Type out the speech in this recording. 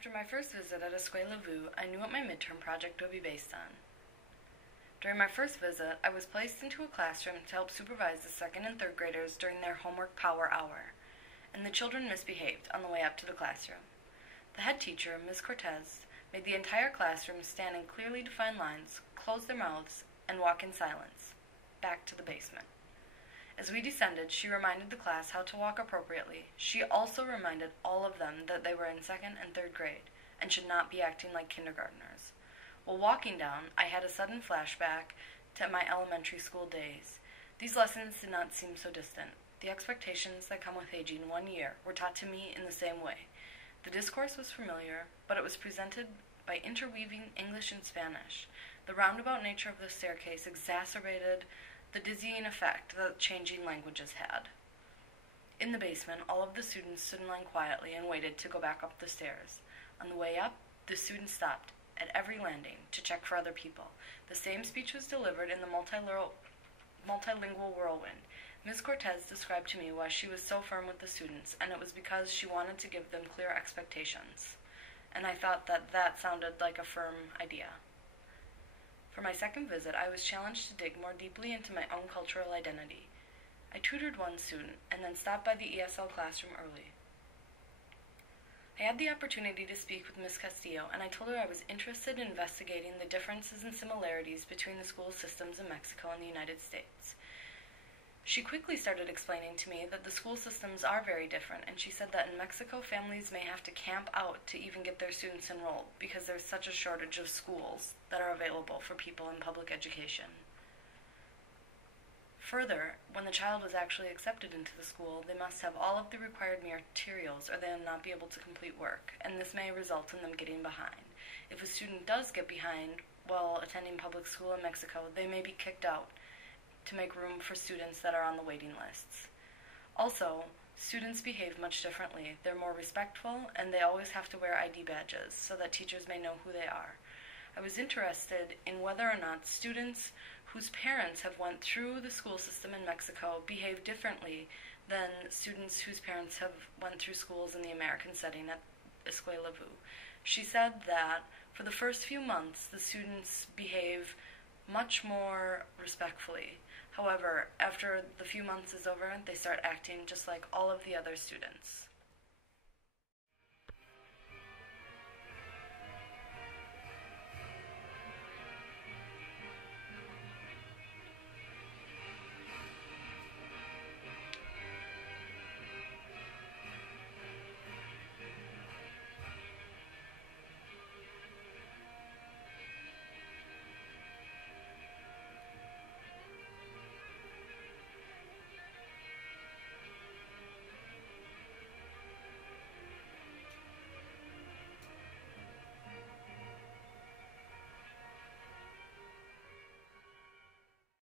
After my first visit at Escuela Vu, I knew what my midterm project would be based on. During my first visit, I was placed into a classroom to help supervise the second and third graders during their homework power hour, and the children misbehaved on the way up to the classroom. The head teacher, Ms. Cortez, made the entire classroom stand in clearly defined lines, close their mouths, and walk in silence, back to the basement. As we descended, she reminded the class how to walk appropriately. She also reminded all of them that they were in second and third grade and should not be acting like kindergartners. While walking down, I had a sudden flashback to my elementary school days. These lessons did not seem so distant. The expectations that come with aging 1 year were taught to me in the same way. The discourse was familiar, but it was presented by interweaving English and Spanish. The roundabout nature of the staircase exacerbated the dizzying effect that changing languages had. In the basement, all of the students stood in line quietly and waited to go back up the stairs. On the way up, the students stopped at every landing to check for other people. The same speech was delivered in the multilingual whirlwind. Ms. Cortez described to me why she was so firm with the students, and it was because she wanted to give them clear expectations. And I thought that sounded like a firm idea. For my second visit, I was challenged to dig more deeply into my own cultural identity. I tutored one student and then stopped by the ESL classroom early. I had the opportunity to speak with Ms. Castillo, and I told her I was interested in investigating the differences and similarities between the school systems in Mexico and the United States. She quickly started explaining to me that the school systems are very different, and she said that in Mexico, families may have to camp out to even get their students enrolled because there's such a shortage of schools that are available for people in public education. Further, when the child was actually accepted into the school, they must have all of the required materials or they will not be able to complete work, and this may result in them getting behind. If a student does get behind while attending public school in Mexico, they may be kicked out to make room for students that are on the waiting lists. Also, students behave much differently. They're more respectful, and they always have to wear ID badges so that teachers may know who they are. I was interested in whether or not students whose parents have went through the school system in Mexico behave differently than students whose parents have went through schools in the American setting at Escuela Vu. She said that for the first few months, the students behave much more respectfully. However, after the few months is over, they start acting just like all of the other students.